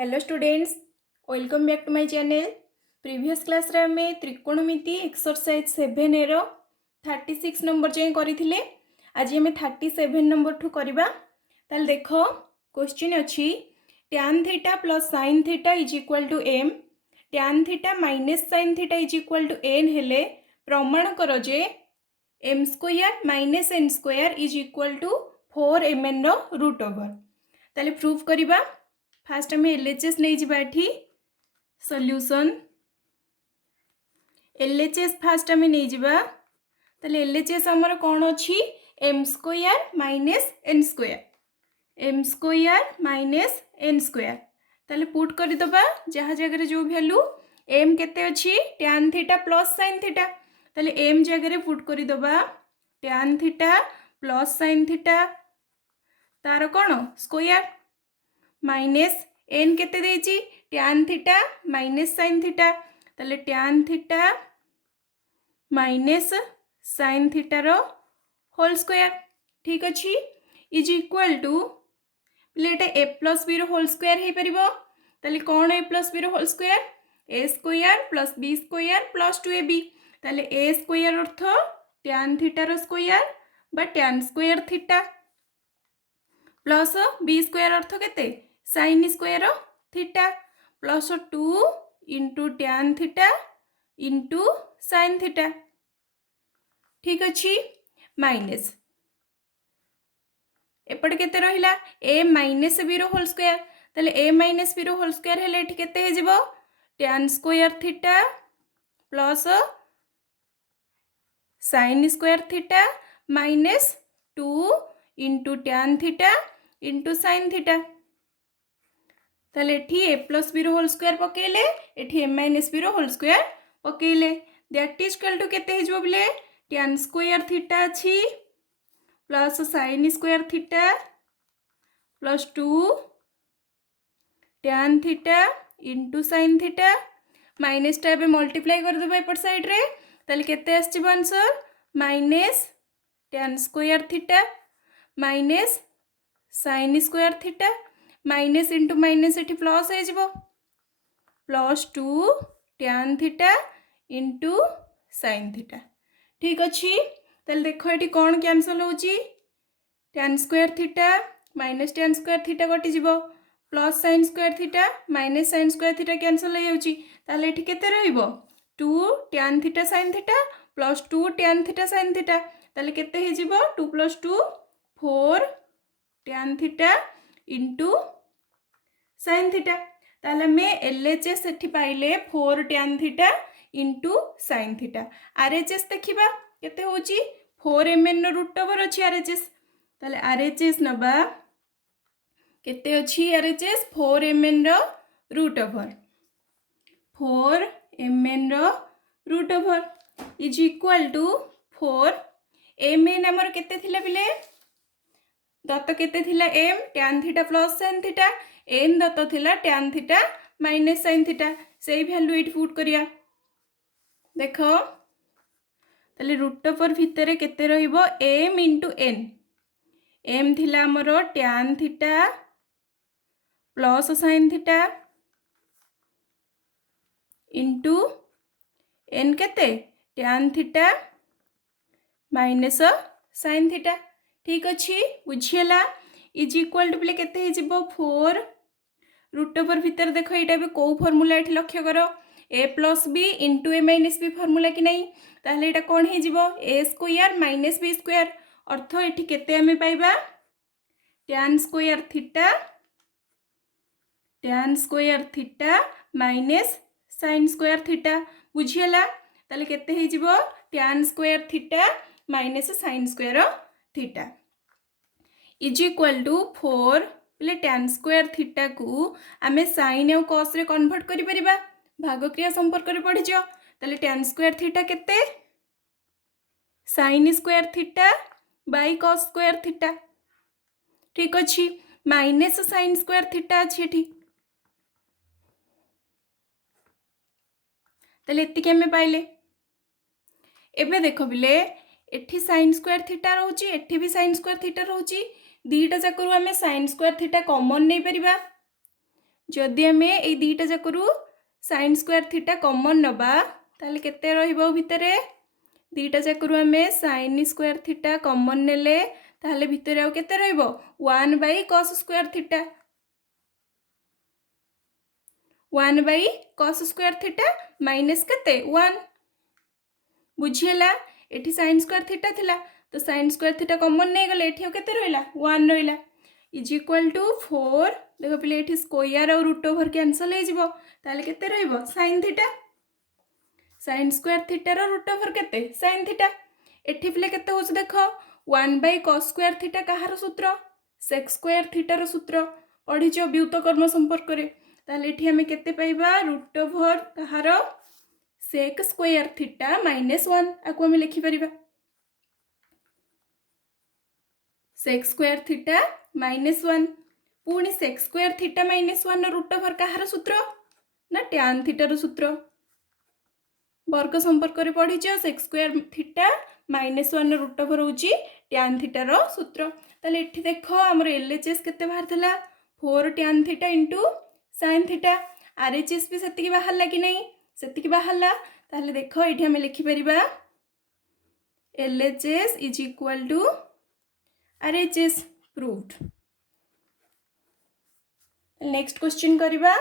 Hello students, welcome back to my channel. Previous class रे हमें त्रिकोणमिति exercise 7 एर 36 number जाए करिथिले। आज हमें 37 नंबर ठू करबा। ताल देखो क्वेश्चन अछि tan theta plus sin theta is equal to m, tan theta minus sin theta is equal to n हेले प्रमाण कर जे m square minus n square is equal to 4mn रो रूट ओवर। ताले प्रूफ करबा। First आम LHS नहीं जावा एठी सॉल्यूशन। एलएचएस फास्ट आम नहीं जावा। ताले एलएचएस हमर कोन अछि m square minus n square, m square minus n square. ताले पुट कर दबा जहाँ जगह जो वैल्यू m केते अछि tan theta plus sin theta. ताले m जगह पुट कर दबा tan theta plus sin theta तार कोन स्क्वायर माइनस n केते देछि tan theta minus sin theta. ताले tan theta minus sin theta रो होल स्क्वायर ठीक अछि इज इक्वल टू लेटा a प्लस b रो होल स्क्वायर हे परिबो। ताले कोन a प्लस b रो whole square a square plus b square plus 2ab। ताले a स्क्वायर अर्थ tan थीटा रो स्क्वायर बा tan square theta plus b square अर्थ केते sin square theta plus 2 into tan theta into sin theta ठीक अच्छी minus एपटे केते रहिला a माइनस b रो होल स्क्वायर। ताले a माइनस b रो होल स्क्वायर हेले एठी केते हे जिवो tan square theta plus sin square theta minus 2 into tan theta into sin theta. ताले एठी a प्लस b रो होल स्क्वायर पकेले एठी m माइनस b रो होल स्क्वायर पकेले दैट इज इक्वल टू केते हे जिवो बिले tan स्क्वायर थीटा अछि plus sin square theta plus 2 tan theta into sin theta minus टा मल्टीप्लाई कर देबा एपट साइड रे। ताले केते आछिबो answer minus tan square theta minus sin square theta minus into minus एठी प्लस हे जिवो plus 2 tan theta into sin theta ठीक अच्छी। ताले देखो ये कौन कैंसल होची tan square theta minus tan square theta कटि जिवो plus sin square theta minus sin square theta cancel हो जाउची। ताले एठी केते रहइबो 2 tan theta sin theta plus 2 tan theta sin theta. ताले केते हे जिवो 2 plus 2 4 tan theta into sin theta. ताले में एलएचएस एठी पाइले 4 tan theta into sin theta. RHS देखिबा केते होची 4mn रो रूट ओवर अछि आरएचएस। ताले आरएचएस नबा केते अछि आरएचएस 4mn रो रूट ओवर 4mn रो root over is equal to 4 mn हमर केते थिला बिले दत्त केते थिला m tan theta plus sin theta n दत्त थिला tan theta minus sin theta value वैल्यू एट पुट करिया। देखो ताले रूट ओवर भितरे केते रहिबो m इंटू n m थिला हमरो tan theta plus sin theta into n केते tan theta minus sin theta ठीक अच्छी बुझीला इज इक्वल टू बिले केते हे जिवो 4 रूट ओवर भितर देखो एटा भी को फार्मूला एठी लक्ष्य करो a plus b into a minus b formula कि नहीं। ताहले एटा कोन हे जिवो a square minus b square अर्थ एठी केते हमें पाइबा tan square theta minus sin square theta बुझीला। ताहले केते हे जिवो tan square theta minus sin square theta is equal to 4 बोले tan स्क्वायर थीटा को आमे sin और cos रे कन्वर्ट करि परिबा भागक्रिया संपर्क रे पढि जो। ताले tan स्क्वायर थीटा केते sin square theta by cos square theta ठीक अछि माइनस sin स्क्वायर थीटा अछि एठी। ताले एति के हमें पाइले एबे देखो बिले एठी sin स्क्वायर थीटा रहउची एठी भी sin स्क्वायर थीटा रहउची दीटा जाकरू हमें sin स्क्वायर थीटा कॉमन नहीं परिबा जदि आम ये दुईटा जाकरू साइन स्क्वायर थीटा कॉमन नबा ताले केते रहिबो भितरे दुईटा जाकरू आम साइन स्क्वायर थीटा कॉमन नेले ताले भितरे आउ केते रहिबो 1 by cos square theta 1 by cos square theta minus केते 1 बुझीला एठी साइन स्क्वायर थीटा थिला तो साइन स्क्वायर थीटा कॉमन नहीं गले एठी केते रहिला 1 रहिला इज इक्वल टू 4 देखो पिले एठी स्क्वायर और रूट ओवर कैंसल हो जिवो ताले केते रहिबो sine theta sine square theta रो रूट ओवर केते साइन थीटा एठी पिले केते होछ देखो 1 बाई cos स्क्वायर थीटा कहार सूत्र sec स्क्वायर थीटा रो सूत्र पढ़िचो व्युत्क्रम संपर्क रे ताले एठी हमें केते पाइबा रूट ओवर कहार sec स्क्वायर थीटा माइनस 1 आको हमें लिखि परिबा sec स्क्वायर थीटा माइनस 1 पुणी sec square theta minus 1 root over कहार सूत्र ना tan थीटा रो सूत्र वर्ग संपर्क रे पढ़िचो sec square theta minus 1 root over होची tan थीटा रो सूत्र ताले एठी देखो हमर LHS केते बाहर थला 4 tan theta into sin theta RHS भी सेति की बाहर लागी नहीं सेति की बाहर ला ताले देखो एठी हम लिखि परिबा LHS is equal to RHS proved. Next question करिबा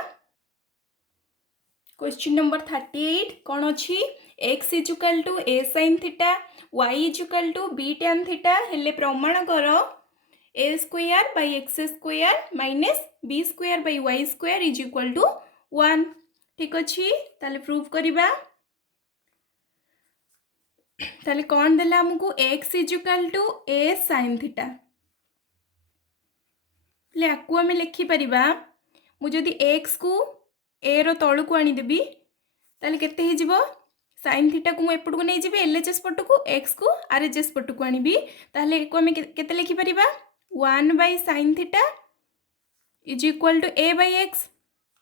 क्वेश्चन नंबर 38 कौन अच्छी x is equal to a sin theta y is equal to b tan theta हेले प्रमाण कर a square by x square minus b square by y square is equal to 1 ठीक अच्छी ताले prove करिबा ताले कौन देला हमको x is equal to a sin theta ले आकु हमें लिखि परिबा मु जदि x को a रो तळु को आनी देबी ताले केते हे जिवो sin थीटा को मु एपट को नै जिबी LHS पट को x को RHS पट को आनीबी ताले एको हमें केते लिखि परिबा 1 by sin theta is equal to a by x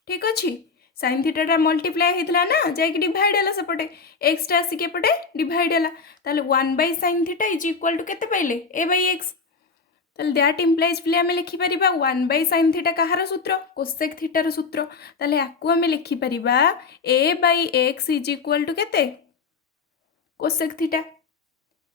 ठीक अछि sin थीटा टा मल्टीप्लाई हेतला ना जाय कि डिवाइड हला सेपटे x टा आसी के पटे डिवाइड हला ताले 1 by sin theta is equal to केते पाइले a बाई x ताले दैट इंप्लाइज पिले हमें लिखि परिबा 1 बाई sin थीटा कहार सूत्र कोसेक थीटा रो सूत्र ताले आकु हमें लिखि परिबा a by x is equal to केते कोसेक थीटा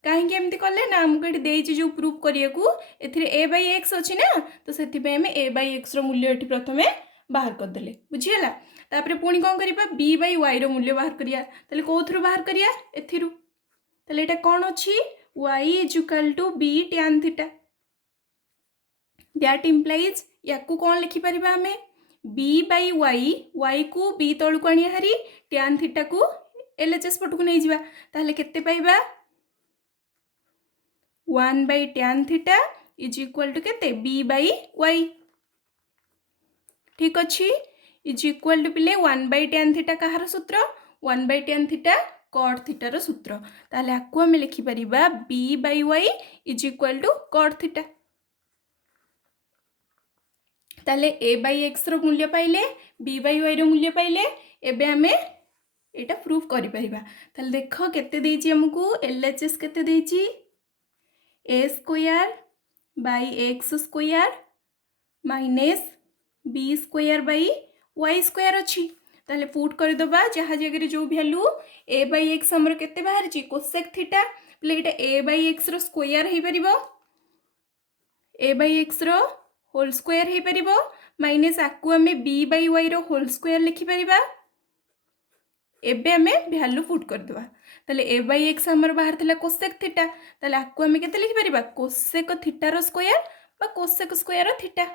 कहीं एमती कले ना हमको ये देइछि जो प्रूफ करिया को एथिरे a बाई x अछि ना तो सेति पे हमें a बाई x रो मूल्य एठी प्रथमे बाहर कर देले बुझियला तापरे पुणी कोन करिबा b बाई y रो मूल्य बाहर करिया ताले कोथुरु बाहर करिया एथिरु ताले एटा कोन अछि y is equal to b tan theta that implies याकू कौन लिखि परिबा हमें b बाई y को b तळु को आनी हारी tan थीटा को LHS पट को नै जिबा ताले केते पाइबा 1 by tan theta is equal to केते b बाई y ठीक अछि इज इक्वल टू पिले 1 बाई tan थीटा कहार सूत्र 1 by tan theta cot theta रो सूत्र ताले आकु हम लिखि परिबा b by y is equal to cot theta ताले a बाई x रो मूल्य पाइले b बाई y रो मूल्य पाइले एबे हमें एटा प्रूफ करि परिबा ताले देखो केते देइछि हमकु LHS केते देइछि a square by x square minus b square by y square अछि ताले पुट कर दबा जहा जगह जो वैल्यू a बाई x हमर केते बाहर छि कोसेक थीटा प्ले एटा a बाई x रो स्क्वायर हे परिबो a बाई x रो होल स्क्वायर हे परिबो माइनस आकु हमें b बाई y रो होल स्क्वायर लिखि परिबा एबे हमें वैल्यू पुट कर दबा ताले a बाई x हमर बाहर थिला कोसेक थीटा ताले आकु हमें केते लिखि परिबा कोसेक थीटा रो स्क्वायर बा कोसेक स्क्वायर रो theta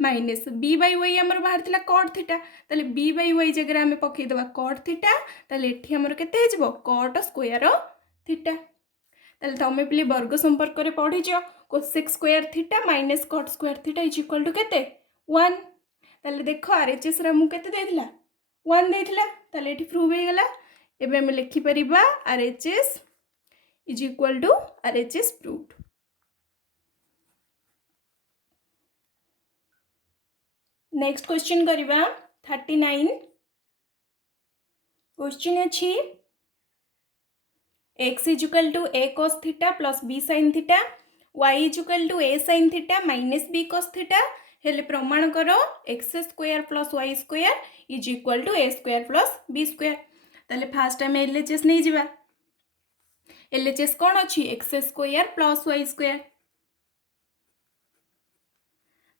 minus b by y हमर बाहर थिला cot थीटा ताले b बाई y जगह हमें पकई दबा cot थीटा ताले एठी हमर केते हे जिवो cot स्क्वायर रो थीटा ताले तमे पिले वर्ग संपर्क रे पढिजो cosec square theta minus cot square theta is equal to केते 1 ताले देखो RHS रा मु केते देथिला 1 देथिला ताले एठी प्रूव हे गला एबे हम लिखि परिबा RHS is equal to RHS proved. Next question करिबा 39 क्वेश्चन अछि x is equal to a cos theta plus b sin theta y is equal to a sin theta minus b cos theta हेले प्रमाण कर x square plus y square is equal to a square plus b square. ताले first आम LHS नहीं जिबा। LHS कौन अच्छी x square plus y square.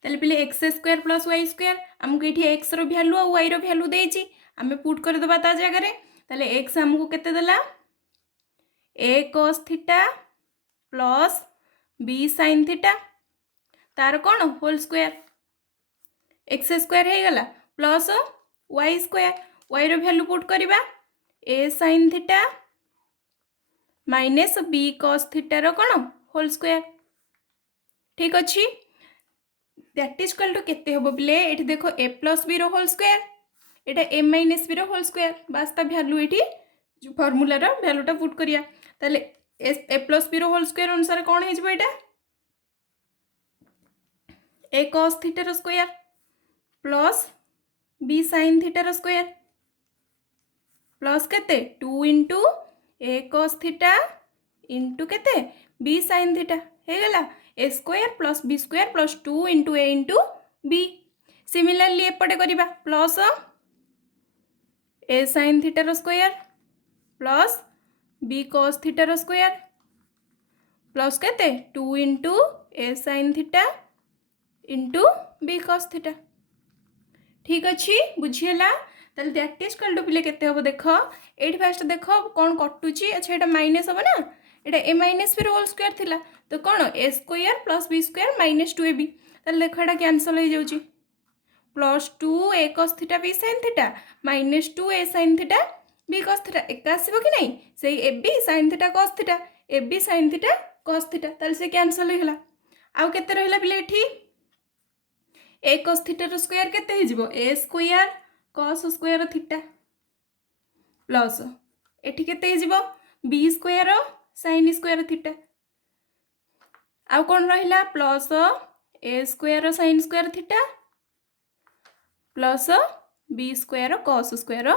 ताले पिले x square plus y square आमको ये एक्स रो वैल्यू और वाई रो वैल्यू देछि आमे पुट कर दबा ता जगह रे। ताले एक्स हमको केते देला a cos theta plus b sin theta तार कौन होल स्क्वायर एक्स स्क्वायर हो गला प्लस वाई स्क्वायर वाई रो वैल्यू पुट करबा a sin theta minus b cos theta रो कौन होल स्क्वायर। ठीक अच्छी दैट इज इक्वल टू केते होबो बिले एठी देखो ए प्लस बी रो होल स्क्वायर एटा ए माइनस बी रो होल स्क्वायर बास्ता वैल्यू एठी जो फार्मूला रो वैल्यूटा पुट करिया ताले ए प्लस बी रो होल स्क्वायर अनुसार कौन हे जबो एटा ए cos थीटा रो square plus b sin theta रो स्क्वायर प्लस केते 2 into a cos theta into केते बी sin थीटा हे गला a square plus b square plus 2 into a into b. Similarly एपटे करिबा प्लस ए sin थीटा रो square plus b cos theta रो square plus केते 2 into a sin theta into b cos theta. ठीक अच्छी बुझीला ताले दैट इज इक्वल टू पिले केते होबो देखो एठी फास्ट देखो कोन कटुची अच्छा एटा माइनस होबो ना एटा a minus b whole square थिला तो कोन a square plus b square minus 2ab ताले देखो एटा कैंसिल हो जाउची plus 2 a cos theta b sin theta minus 2 a sin theta b cos theta एका आसीबो कि नहीं सेही a b sin theta cos theta a b sin theta cos theta ताले से कैंसिल हो गेला आउ केते रहिला पिले एठी ए cos थीटा रो स्क्वायर केते हे जिवो a square cos square theta plus एठी केते हे जिवो b square sin square theta आउ कोन रहिला plus a square sin square theta plus b square cos square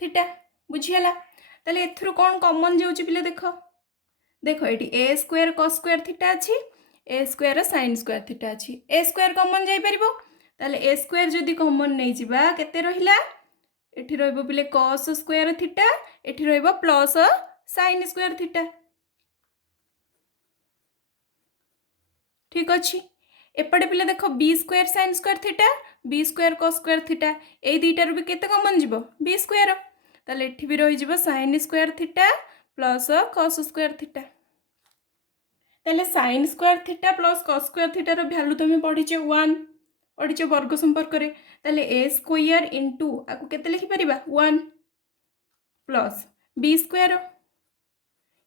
theta बुझियला ताले एथरु कोन कॉमन जाउची पिले देखो देखो एठी a square cos square theta अछि a square sin square theta अछि ए स्क्वायर कॉमन जाई परिबो ताले ए स्क्वायर जदी कॉमन नै जिबा केते रहिला एठी रहइबो पिले cos स्क्वायर थीटा एठी रहइबो प्लस sin स्क्वायर थीटा। ठीक अच्छी एपटे पिले देखो b square sin square theta b square cos square theta a दुईटार भी केते कॉमन जिवो बी स्क्वायर ताले एठी भी रहि जिवो sin square theta plus cos square theta ताले sin square theta plus cos square theta रो वैल्यू तुम पढ़ीचे 1 पढ़ीचे वर्ग संपर्क रे ताले ए स्क्वायर इंटू आकु केते लिखि परिबा 1 प्लस बी स्क्वायर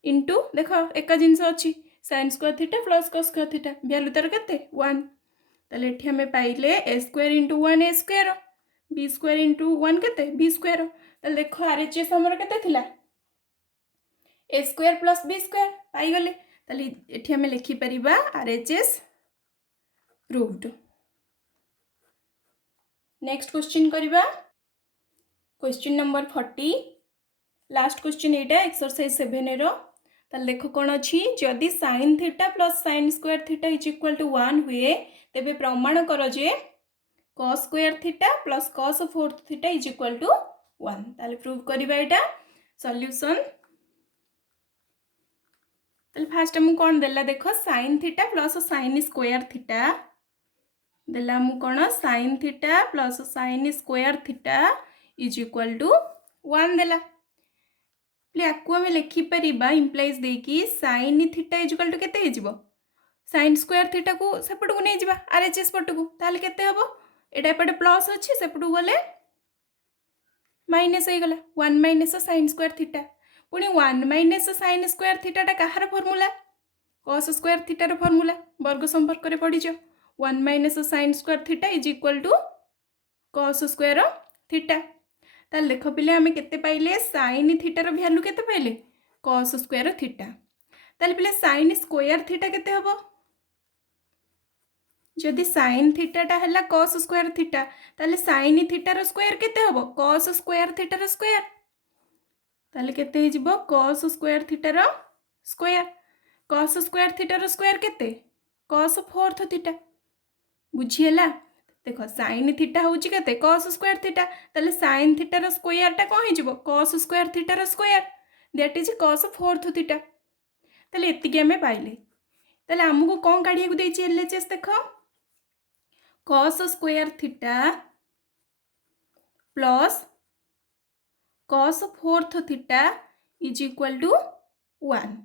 इंटू देखो एका जिंस अछि sin square theta plus cos square theta value तार केते 1 ताले एठी हमें पाइले ए स्क्वायर इंटू 1 ए स्क्वायर बी स्क्वायर इंटू 1 केते बी स्क्वायर ताले देखो आरएचएस हमर केते थिला a square plus b square पाई गले ताले एठी हमें लिखि परिबा आरएचएस प्रूव्ड। नेक्स्ट क्वेश्चन करिबा क्वेश्चन नंबर 40 लास्ट क्वेश्चन एटा एक्सरसाइज 7 रो ताले देखो कोन अछि जदि sin theta plus sin square theta is equal to 1 हुए तेबे प्रमाण करो जे cos square theta plus cos fourth theta is equal to 1 ताले प्रूव करिबा एटा सॉल्यूशन ताले फास्ट हम कोन देला देखो sin theta plus sin square theta देला हम कोन sin theta plus sin square theta is equal to 1 देला आपको आम लिखिपर इम्प्लाइज देकी sin theta is equal to केते हे जिवो sin स्क्वायर थीटा को सेपट को नहीं जिबा आरएचएस पट को ताले केते हबो एटा एपटे प्लस अछि सेपट गले माइनस हे गला 1 माइनस sin स्क्वायर थीटा पुनी 1 माइनस sin स्क्वायर थीटा टा कहार फार्मूला cos स्क्वायर थीटा रो फार्मूला वर्ग संपर्क रे पढिजो 1 minus sin square theta is equal to cos square theta ताले देख पिले आमे केते पाइले sin थीटा रो वैल्यू केते पाइले cos स्क्वायर थीटा ताले पिले sin स्क्वायर थीटा केते हबो जदि sin थीटा टा हला cos स्क्वायर थीटा ताले sin थीटा रो स्क्वायर केते हबो cos स्क्वायर थीटा रो स्क्वायर ताले केते हे जिवो cos स्क्वायर थीटा रो स्क्वायर cos स्क्वायर थीटा रो स्क्वायर केते cos फोर्थ थीटा बुझीगला देख साइन थीटा हूँ के कस स्क्वायर थीटा ताले साइन थीटार स्क्वायरटा कौन हो कस स्क्वायर थीटार square that is cos fourth theta ताले एतिकी आमे पाइले ताले आमको कौन काढ़िया को देछि एलएचएस देख cos square theta plus cos fourth theta is equal to 1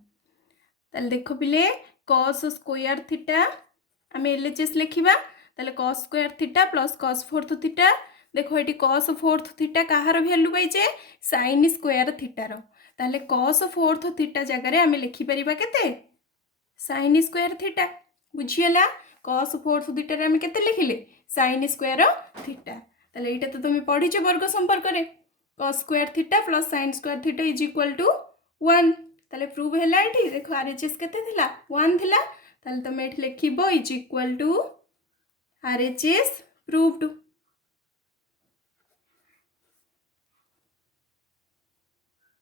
ताले देख पिले कस स्क्वायर थीटा आम एलएचएस लिखा ताले cos square theta plus cos fourth theta देखो ये कस फोर्थ थीटा कहार भैल्यू पाइचे साइन स्क्वायर थीटार ताले कस फोर्थ थीटा जगह आम लिखिपर के साइन स्क्वायर थीटा बुझीगला कस फोर्थ थीटार आम के लिखिले साइन स्क्वायर थीटा ताले ये तो तुम पढ़ीच वर्ग संपर्क में cos square theta plus sine square theta is equal to 1 ताले प्रूव है ये देख आरएचएस केते थिला 1 थिला ताले तुम ये लिखिबो is equal to RHS proved.